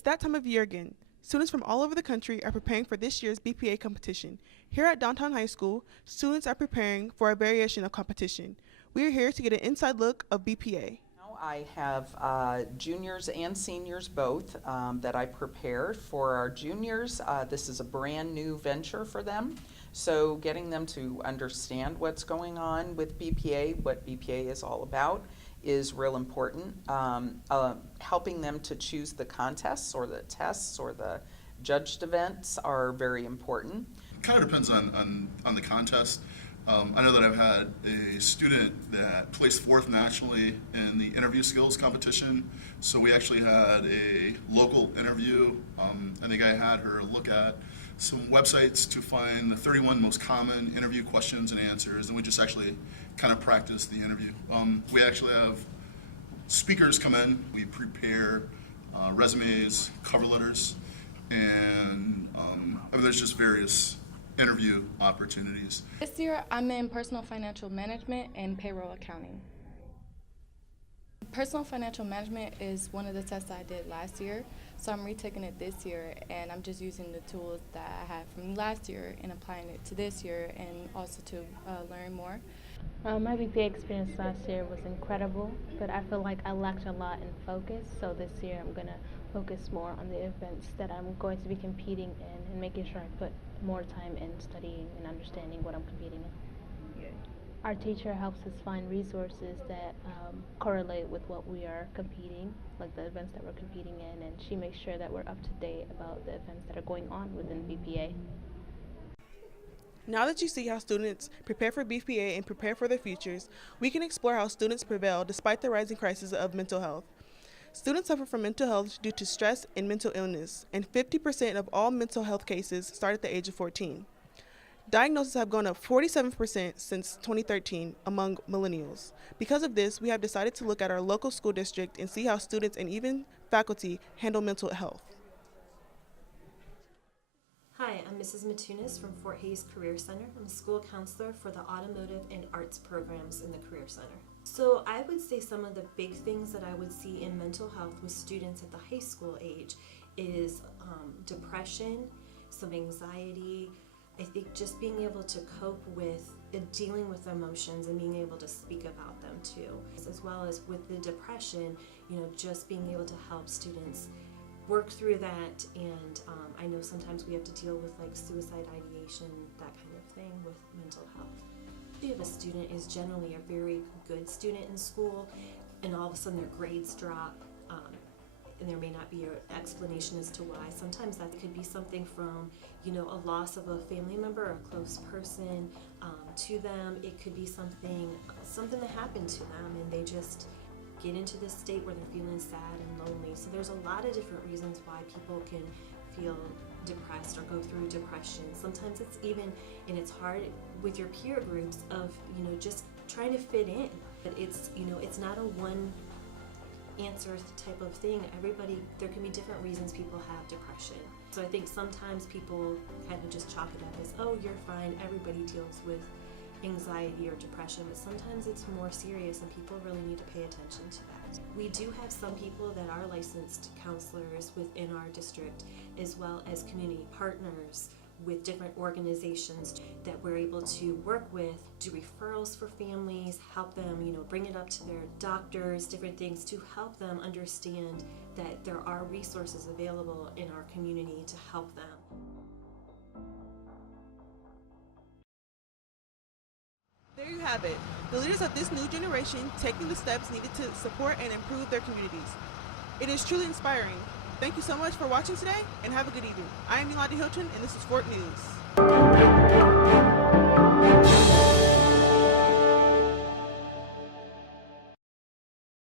It's that time of year again. Students from all over the country are preparing for this year's BPA competition. Here at Downtown High School, students are preparing for a variation of competition. We are here to get an inside look of BPA. Now I have juniors and seniors both that I prepared. For our juniors, this is a brand new venture for them. So getting them to understand what's going on with BPA, what BPA is all about, is real important. Helping them to choose the contests or the tests or the judged events are very important. It kind of depends on the contest. I know that I've had a student that placed fourth nationally in the interview skills competition. So we actually had a local interview. I think I had her look at some websites to find the 31 most common interview questions and answers, and we just actually kind of practice the interview. We actually have speakers come in. We prepare resumes, cover letters, and there's just various interview opportunities. This year, I'm in personal financial management and payroll accounting. Personal financial management is one of the tests I did last year, so I'm retaking it this year, and I'm just using the tools that I had from last year and applying it to this year, and also to learn more. My BPA experience last year was incredible, but I feel like I lacked a lot in focus, so this year I'm going to focus more on the events that I'm going to be competing in and making sure I put more time in studying and understanding what I'm competing in. Our teacher helps us find resources that correlate with what we are competing, like the events that we're competing in, and she makes sure that we're up to date about the events that are going on within BPA. Now that you see how students prepare for BPA and prepare for their futures, we can explore how students prevail despite the rising crisis of mental health. Students suffer from mental health due to stress and mental illness, and 50% of all mental health cases start at the age of 14. Diagnoses have gone up 47% since 2013 among millennials. Because of this, we have decided to look at our local school district and see how students and even faculty handle mental health. Hi, I'm Mrs. Matunis from Fort Hays Career Center. I'm a school counselor for the automotive and arts programs in the Career Center. So I would say some of the big things that I would see in mental health with students at the high school age is depression, some anxiety. I think just being able to cope with dealing with emotions and being able to speak about them too. As well as with the depression, just being able to help students work through that, and I know sometimes we have to deal with like suicide ideation, that kind of thing with mental health. If a student is generally a very good student in school and all of a sudden their grades drop, and there may not be an explanation as to why, sometimes that could be something from a loss of a family member or a close person to them. It could be something that happened to them and they just get into this state where they're feeling sad and lonely. So there's a lot of different reasons why people can feel depressed or go through depression. Sometimes it's even, and it's hard with your peer groups of, just trying to fit in. But it's, it's not a one answer type of thing. There can be different reasons people have depression. So I think sometimes people kind of just chalk it up as, oh, you're fine, everybody deals with anxiety or depression, but sometimes it's more serious and people really need to pay attention to that. We do have some people that are licensed counselors within our district, as well as community partners with different organizations that we're able to work with, do referrals for families, help them, bring it up to their doctors, different things to help them understand that there are resources available in our community to help them. There you have it, the leaders of this new generation taking the steps needed to support and improve their communities. It is truly inspiring. Thank you so much for watching today, and have a good evening. I am Yolanda Hilton, and this is Fort News.